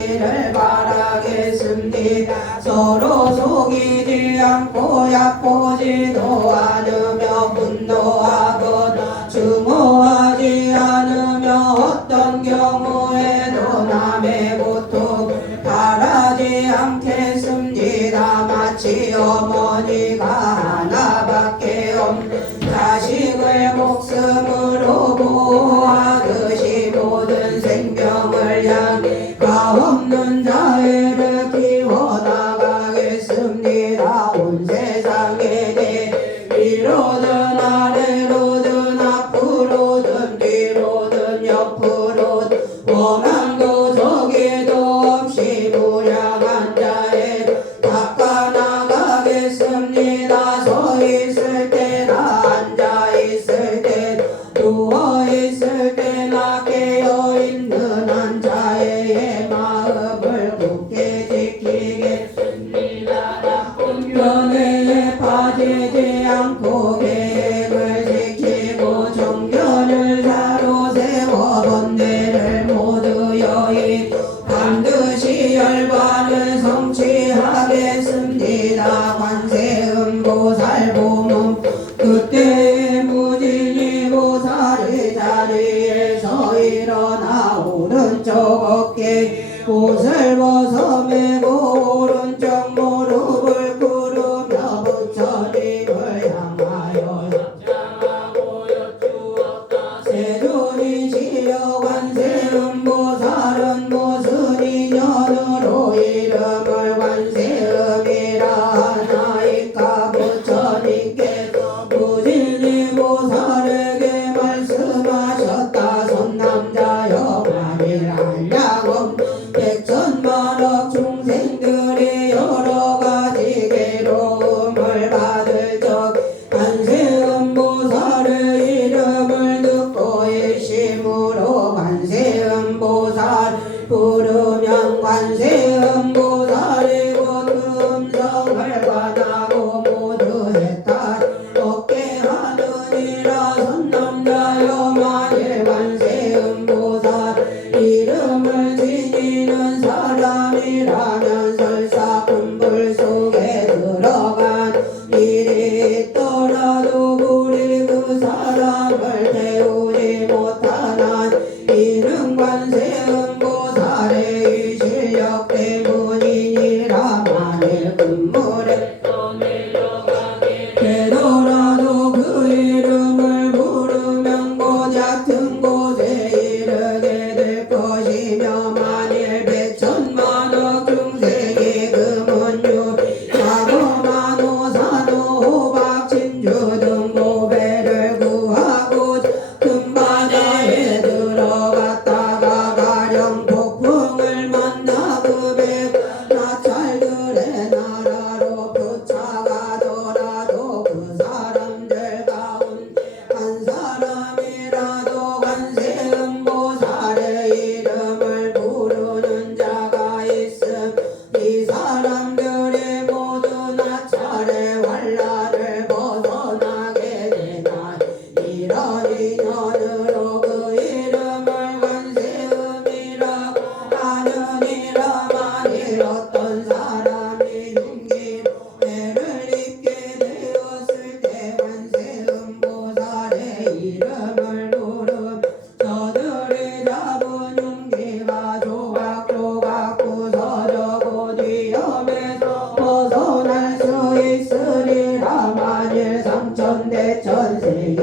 를 바라겠습니다. 서로 속이지 않고 얕보지도 않으며 분노하거나 증오하지 않으며 어떤 경우에도 남의 고통을 바라지 않겠습니다. 마치 어머니가 하나밖에 없는 자식을 목숨으로 보호하듯이 모든 생명을 향해 없는 자애를 키워나가겠습니다. 온 세상에 내 위로든 아래로든 앞으로든 뒤로든 옆으로든 원한도 저기도 없이 무량한 자애를 닦아나가겠습니다. 서 있을 때나 앉아 있을 때 누워 있을 때나 깨어 있는 한 자애의 마음을 굳게 지키겠습니다. 나쁜 견해에 빠지지 않고 계획을 지키고 정견을 사로세워 번뇌를 모두 여의 반드시 열반을 성취하겠습니다. 관세음보살 보문 그때 무진이 보살이 자리에서 일어나 오른쪽 어깨 옷을 벗어 매고 오른쪽 무릎을 꿇으며 부처님을 향하여 합장하고 여쭈었다. 세존이시여 관세음보살은 무슨 인연으로 이름을 관세음이라 하나이까. 부처님께서 무진이 보살에게 말씀하셨다. 선남자여 만일하려고 백천만억 중생들이 여러가지 괴로움을 받을 적 관세음보살의 이름을 듣고 일심으로 관세음보살 부르면 관세음보살이 곧 음성을 관하고 모두 해탈 얻게 하느니라. 선남자여 만일 관세음보살 이름을 지니는 사람이라면 설사 큰 불 속에 들어간 일이 있더라도 우리 그 사람을 태우지 못하나 이는 관세음보살의 이 실력 때문이니라. 만일 금물에 떠내려가게 되더라도 그 이름을 부르면 곧 얕은 곳에 이르게 될 것이며 만일 백천만억 중생이 금은유 사도만호 산호박 진주 등 보배를 구하고 금바다에 들어갔다가 가령 폭풍을 만나 그 백나찰들의 나라로 쫓아가더라도 그 사람들 가운데 한 사람이라도 관세음보살의 이름을 부르는 자가 있음 이 사람들이 모두 나찰의 환란을 벗어나게 되나. 이런 인연으로 그 이름을 관세음이라고 하느니라. 만일 어떤 사람이 흉기를 입게 되었을 때 관세음보살의 이름을 부르면 저들이 잡은 흉기가 조각조각 부서져고 위험에서 벗어날 수 있으리라. 만일 삼천대천세계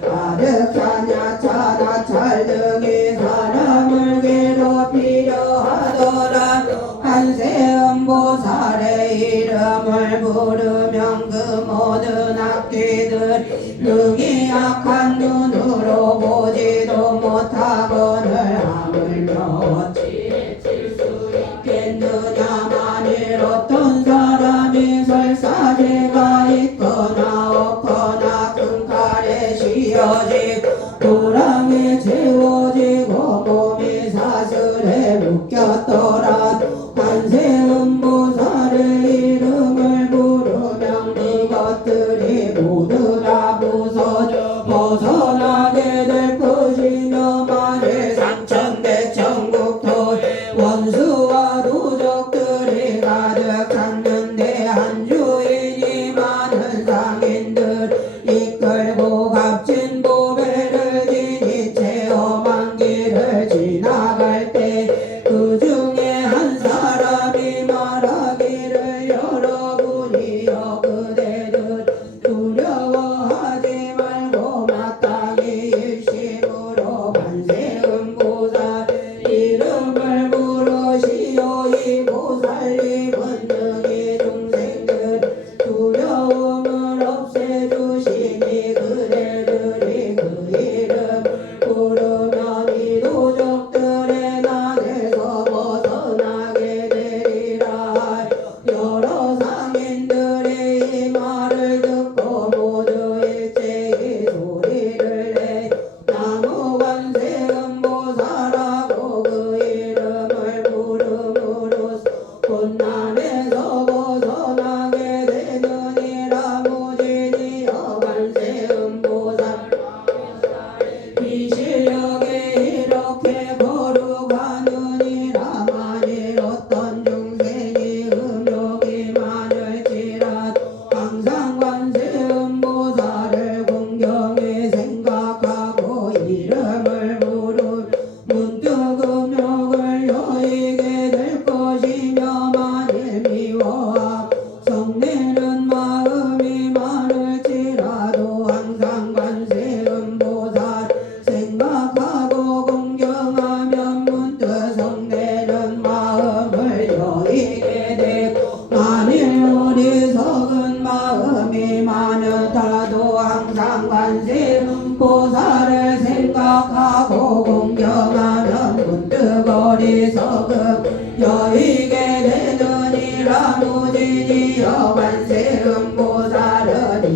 가득 찬야차나찰 등이 사람을 괴롭히려 하더라도 관세음보살의 이름을 부르면 그 모든 악귀들 능히 악한 눈으로 보지도 못하거늘 하물며 어찌 해칠 수 있겠느냐. 만일 어떤 사람이 설사죄가 있거나 없거나 큰 칼에 씌어지고 도랑에 채워지고 몸이 사슬에 묶였더라도 관세음보살의 이름을 부르면 그것들이 모두 다 부서져 벗어나게 될 것이며 만일 삼천대천국토 원수 도와 도적들이 가득 찼는데 한 주인이 많은 상인들 이끌고 값진 보배를 지니 채 험한 길을 지나갈 때 그 중에 한 사람이 말하기를 여러분이여 그대들 두려워하지 말고 마땅히 일심으로 관세음보살 이름을 부르시오. 이 보살님은 능히 중생들 두려움을 없애주시니 그대들이 그 이름 부르면 이 도적들의 난에서 벗어나게 되리라. 여러 상인들이 이 말을 듣고 모두 일제히 소리를 내 나무 관세음보살하고 그 이름을 부름으로 곤난에서 벗어나게 되느니라. 무진이여 관세음보살 이 실력에 이렇게 거룩하느니라. 만일 어떤 중생이 음욕이 많을지라도 항상 관세음보살을 공경히 생각하고 이름을 부르 문득 음욕을 여의게 될 것이며 만일 미워하고 성내는 마음이 많을지라도 항상 관세음보살 생각하고 공경하면 문득 성내는 마음을 여의게 되고 만일 어리석은 마음이 많다도 항상 관세음보살을 생각하고 공경하면 문득 어리석음 여의게 되느니라. 무진이여 관세음보살은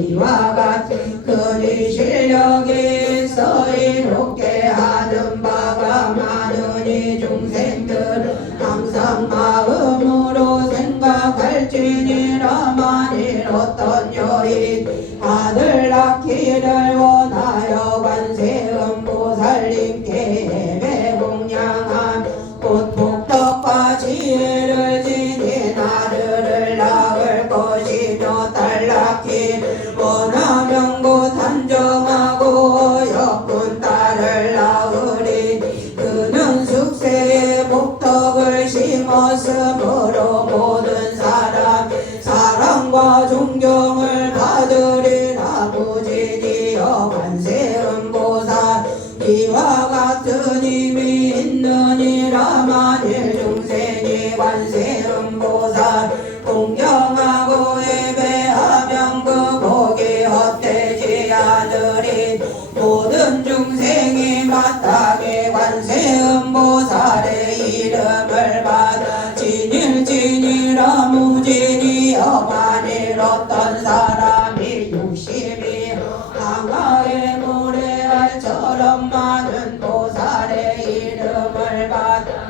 이와 같이 그리 실력이 있어 이롭게 하는 바가 많으니 중생들은 항상 마음으로 생각할지니라. 만일 어떤 여인 아들 낳기를 원하여 관세음보살님께 예배 공양한 곧 복덕과 지혜를 지닌 아들을 낳을 것이며 딸 낳기를 원하면 곧 한정하고 예쁜 딸을 낳으리. 그는 숙세에 복덕을 심었으므로 모든 사람 사랑과 존경을 받으리라. 무진이여 관세음보살 이와 같은 힘이 있느니라. 만일 중생이 관세음보살 공경하고 예배하면 그 복이 헛되지 않으리. 모든 중생이 마땅히 관세음보살의 이름을 받아 진일진이라. 무진이여 만일 어떤 사람이 욕심이 강하게 모래알처럼 많은 보살의 이름을 받아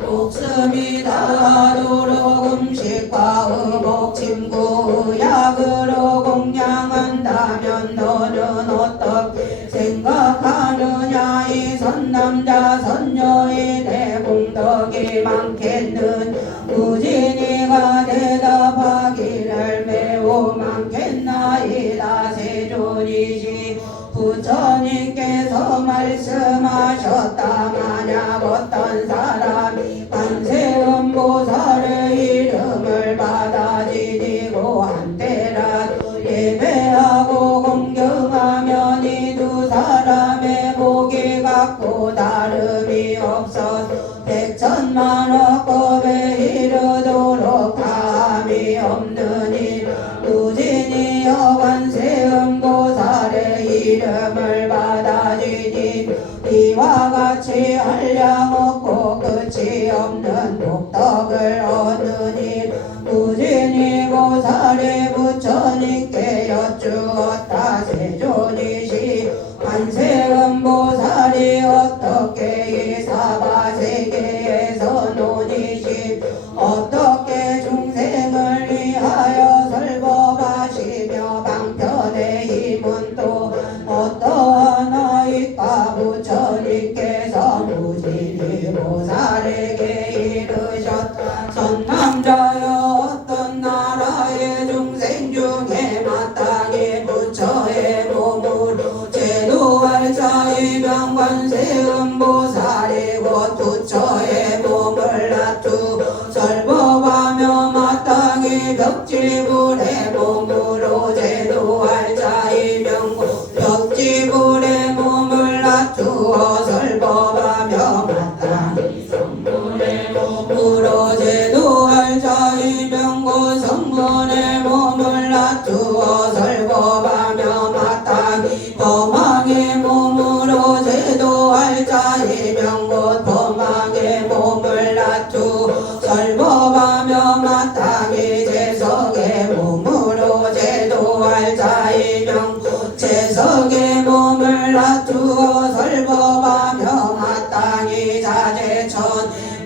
목숨이 다하도록 음식과 의복 침구 의약으로 공양한다면 너는 어떻게 생각하느냐. 이 선남자 선여인의 공덕이 많겠는 무진이가 대답하기를 매우 많겠나이다. 세존이시 부처님께서 말씀하셨다. 만약 어떤 사람이 관세음보살의 이름을 받아 지니고 한때라도 예배하고 공경하면 이 두 사람의 복이 같고 다름이 없어서 백천만억 법에 이르도록 다함이 없느니. 무진이여 관세음보살의 이름을 받아지니 이와 같이 한량 없고 끝이 없는 복덕을 얻으니. 무진이 보살이 부처님께 여쭈었다. 세존이시 관세음보살이 어떻게 이 사바세계에서 논이시 어떻게 중생을 위하여 설법하시며 방편의 힘은 또 어떠하나이까. 부처님께서 무진이 보살에게 벽지불에 몸으로 제도할 자의 명고 벽지불에 몸을 낮추어 설법하며 마땅히 성문에 몸으로 제도할 자의 명고 성문에 몸을 낮추어 설법하며 마땅히 범왕의 몸으로 제도할 자의 명고 범왕의 몸을 낮추어 설법하며 마땅히 재석의 몸으로 제도할 자의 명고 재석의 몸을 낮추어 설법하며 마땅히 자재천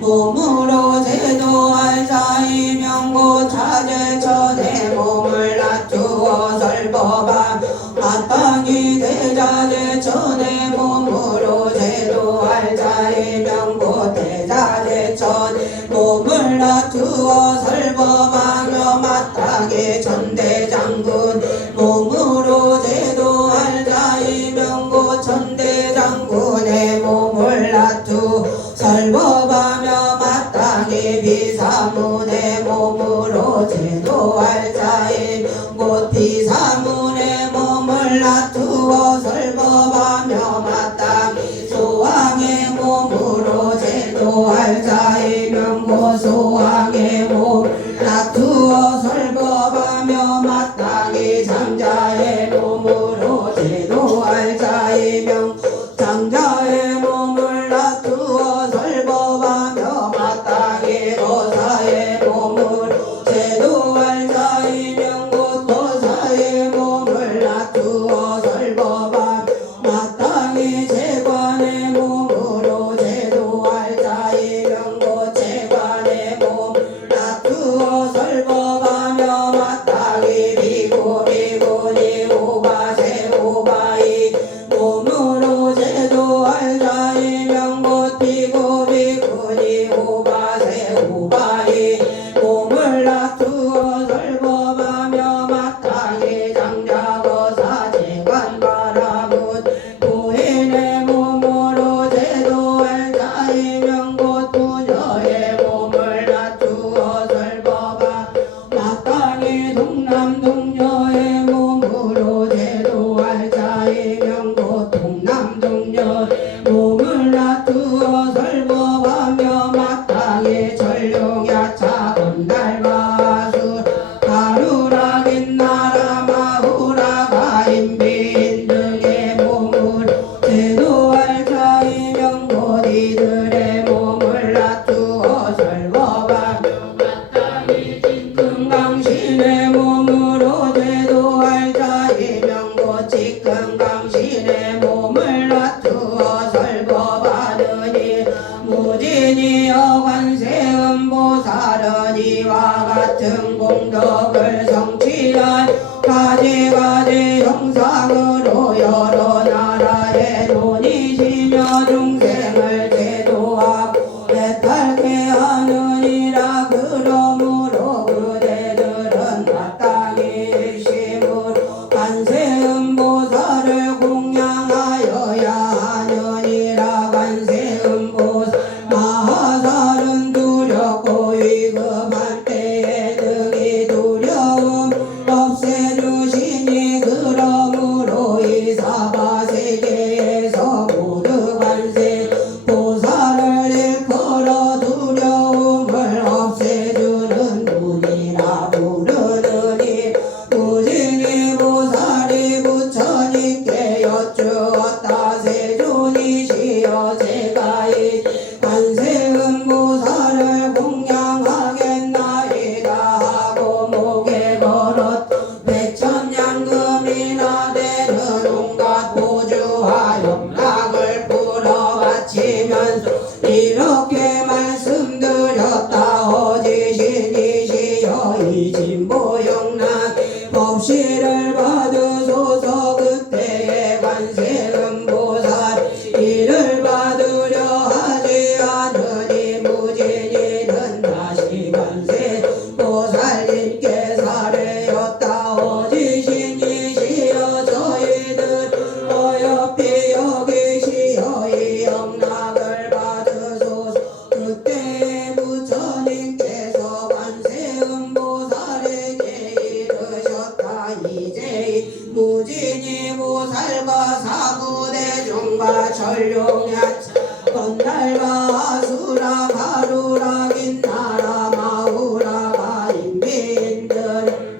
몸으로 제도할 자의 명고 자재천의 몸을 낮추어 설법하며 마땅히 대자재천의 몸으로 제도할 자의 명고 대자재천의 몸을 낮추어 설법하며 마땅히 천대장군 몸으로 제도할 자의 명고 천대장군의 몸을 낮추어 설법하며 마땅히 비사문의 몸으로 제도할 자의 명고 비사문의 몸을 낮추어 설법하며 마땅히 소왕의 몸으로 제도할 자의 명고 소왕의 몸을 낮추어 설법하며 마땅히 장자의 몸으로 제도할 자의 명고 장자의 몸을 낮추어 설법하며 마땅히 도사의 몸으로 제도할 자의 명고 도사의 몸을 낮추어 설법하며 마땅히 재관의 몸으로 제도할 자의 명고 재관의 몸을 낮추어 설법하며 마땅히 비구 비구니 오바세 오바이 몸으로 제도할 자의 명고 비구 비구니 오바세 오바이 몸을 낮추어 설법하며 마땅히 장자거사 재관 바라문 부인의 몸으로 제도할 자의 명고 부녀의 몸을 낮추어 설법하며 마땅히 동남 동녀의 몸으로 제도할 자의 명고 동남 동녀의 몸을 낮추어 설법하며 마땅히 전룡야차 건달마술 가루라 깃나라 마후라 가인빈 등의 몸을 제도할 자의 명고 이들의 몸을 낮추어 설법하며 마땅히 직근강신의 몸으로 제도할 자의 명고 직근강신의 몸을 낮추어 설법하느니 무진이여 관세음보살은 이와 같은 공덕을 성취한 가지가지 형상으로 여러 나라의 돈이시며 중생을 제도하고 해탈케 하느니라. 그러므로 그대들은 마땅히 일심으로 관세음보살을 공양하여야 하느니라. 관세음보살 마하살은 두렵고 위급한 때에 등이 두려움 없애주시니 그러므로 이 사바세계에서 모두 관세 전룡야 건달과 수라 가루라 긴나라 마우라가 인민들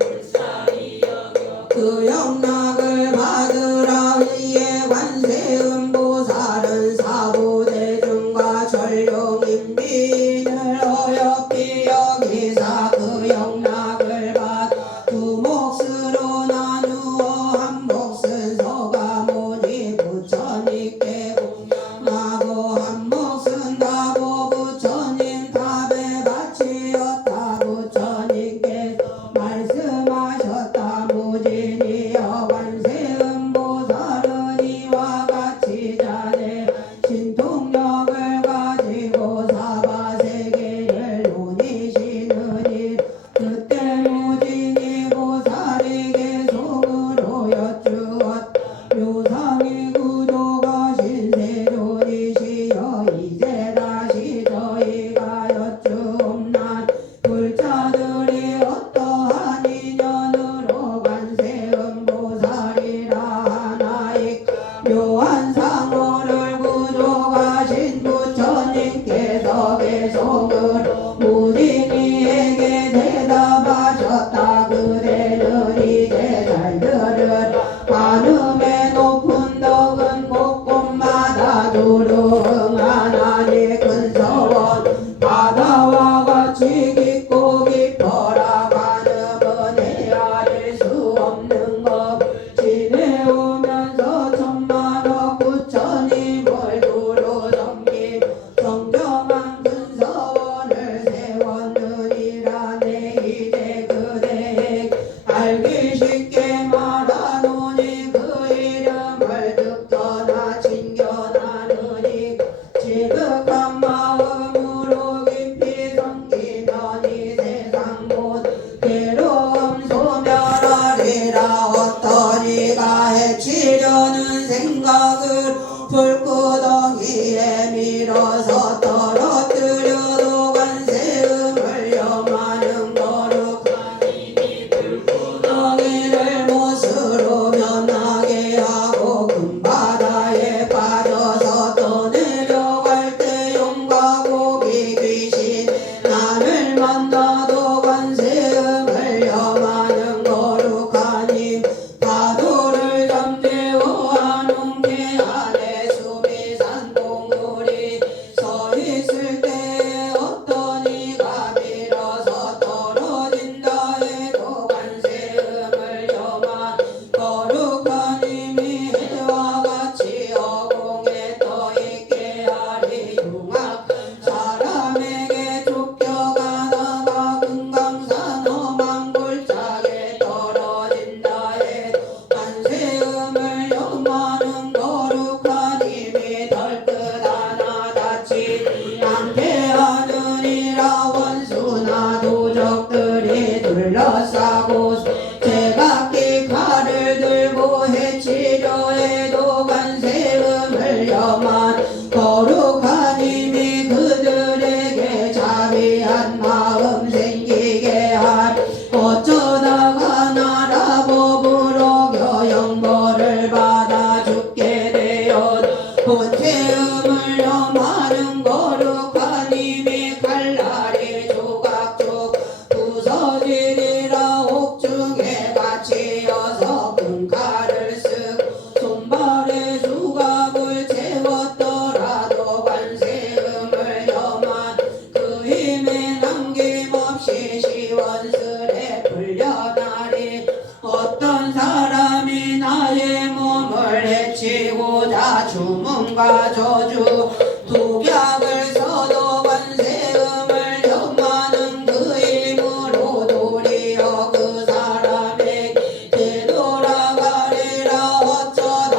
그 영락을 받으라 위에 관세음보살은 사부대중과 전룡인민을 어여삐 여기사 그 영락을 받 두 몫으로 나누어 한 몫은 서가모니 부처님께 공양하고 한 몫은 다보 부처님 탑에 바치었다. 부처님께서 말씀하셨다. 무진이여 관세음보살은 이와 같이 자네 신통력을 가지고 사바세계를 논이시느니 그때 무진이 보살에게 속으로 여쭈었 묘상의 구조가 신세존이시여 이제 다시 저희가 여쭈옵난 불자들이 어떠한 인연으로 관세음보살이라 하나이까 묘한 상호를 구조하신 부처님께서 계속으로 무진이에게 대답하셨다. 그대는 이제 잘 들으라. 관음의 높은 덕은 곳곳마다 두루 응하나니 큰 서원 바다와 같이 깊고 깊어라. 관음은 헤아릴 수 없는 것 지내오면서 천만억 부처님을 두루 섬긴 정정한 큰 서원을 세웠느니라. 내 이제 그대에게 알기 쉽게 말하노니 그 이름을 듣거나 칭견하느니 지극한 마음으로 깊이 섬기면 이 세상 모든 괴로움 소멸하리라. 어떤 이가 해치려는 생각을 불구덩이에 밀어서 떨어뜨려도 관세음을 염하는 거룩한 이니 불구덩이를 못으로 면하게 하고 큰 바다에 빠져서 떠내려갈 때 용과 고기 귀신 나를 만나도 관세음을 염하는 거룩한 임 파도를 잠재워한 홍계 아래 수비산 봉우리 서 있을 때 어떤 이가 밀어서 떨어진다 해도 관세음을 염한 거룩한 힘이 해와 같이 어공에 떠있게 하리. 흉악 사람에게 쫓겨가다가 금강산 험한 골짜기에 떨어진다 해도 관세음을 염하는 거룩한 힘이 덜끝 하나 다치지 않게 하느니라. 원수나 도적들이 둘러싸고 제각기 칼을 들고 해치려 해도 관세음을 염한 거룩한 힘이 그들에게 자비한 마음 생기게 할 어쩌다가 나라 법으로 교영벌을 받아 죽게 되어 본체음을 염하는 거룩한 힘이 칼날이 조각조각 부서지리라. 옥중에 갇히어서 큰 칼을 쓰고 손발에 수갑을 채웠더라도 관세음을 염한 그 힘에 남김없이 시원스레 풀려나리. 어떤 사람이 나의 몸을 해치고자 주문과 저주 독약을 써도 관세음을 염하는 그 힘으로 도리어 그 사람에게 되돌아가리라. 어쩌다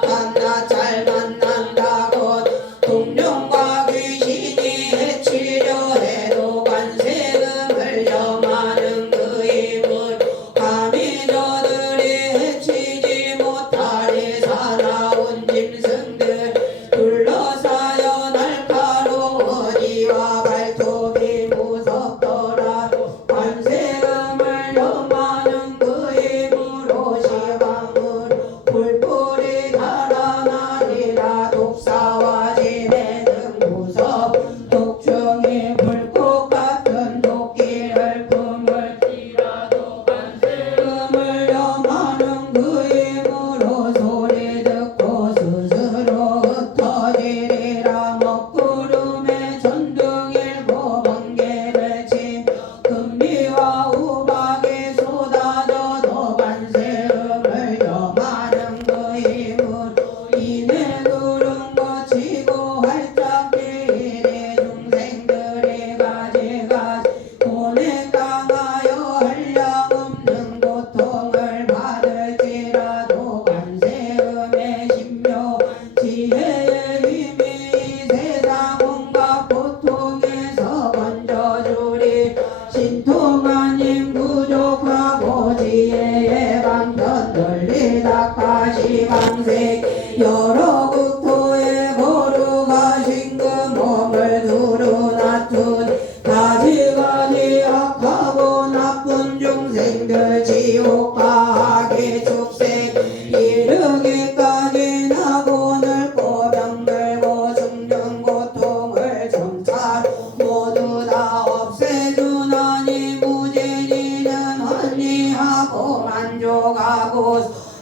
악한 나잘 만난다고 동룡과 귀신이 해치려 해도 관세음을 염하는 그 힘을 감히 저들이 해치지 못하리. 사나운 짐승들 둘러싸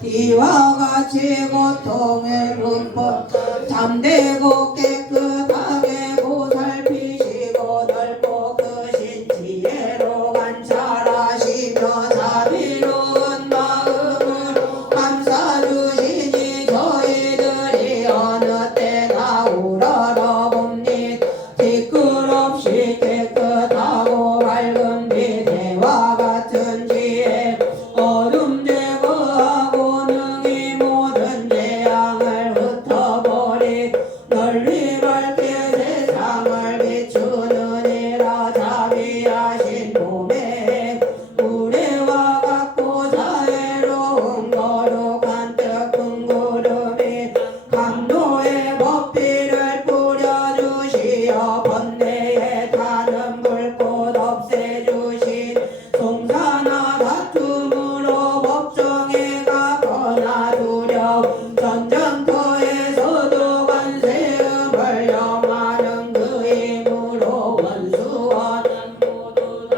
이와 같이 고통의 문법 잠대고 깨끗하게 보살피시고 넓고 크신 지혜로 관찰하시며 자비로운 마음으로 감싸주시니 저희들이 어느 때나 우러러봅니다. 티끌없이 깨끗하고 밝은 빛과 같은 지혜 어둠 제거하고 능히 모든 재앙을 흩어버리 널리 밝게 세상을 비추는 이라 자비하신 봄에 우레와 같고 자애로운 거룩한 뜨끈 구름이 감도의 법비를 뿌려주시어 번뇌에 타는 불꽃 없애주신 송사나 다툼으로 법정에 가거나 두려움 전쟁터에서도 관세음을 염하는 그 힘으로 원수와 난 모두 다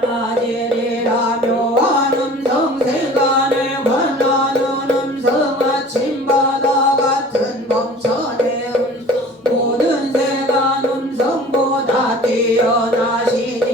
사라지리라. 묘한 음성 세간을 관하는 음성 아침 바다 같은 범천의 모든 세간 음성보다 뛰어나시니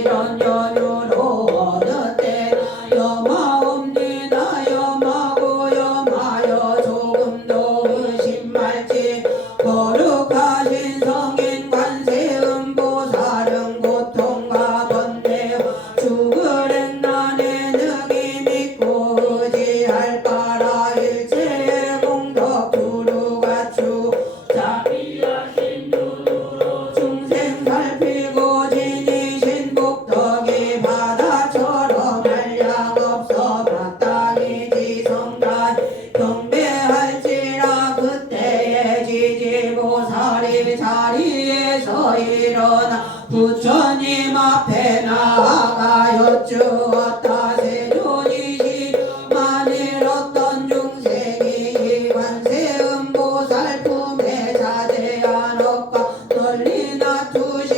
이런 연유로 어느 때 염하옵니다. 염하고 염하여 조금도 의심말지 거룩하신 성인 관세음보살은 고통과 번뇌 죽을 행난에 능히 믿고 의지할 바라 일체의 공덕 두루가추 자비하신 눈으로 중생 살피고 지니신 복덕이 바다처럼 한량없어 마땅히 지성단 경배할지라. 그때에 지지보살이 자리에서 일어나 부처님 앞에 나아가 여쭈었다. 세존이시 만일 어떤 중생이 이 관세음보살 품에 자제한 업과 널리 낮추시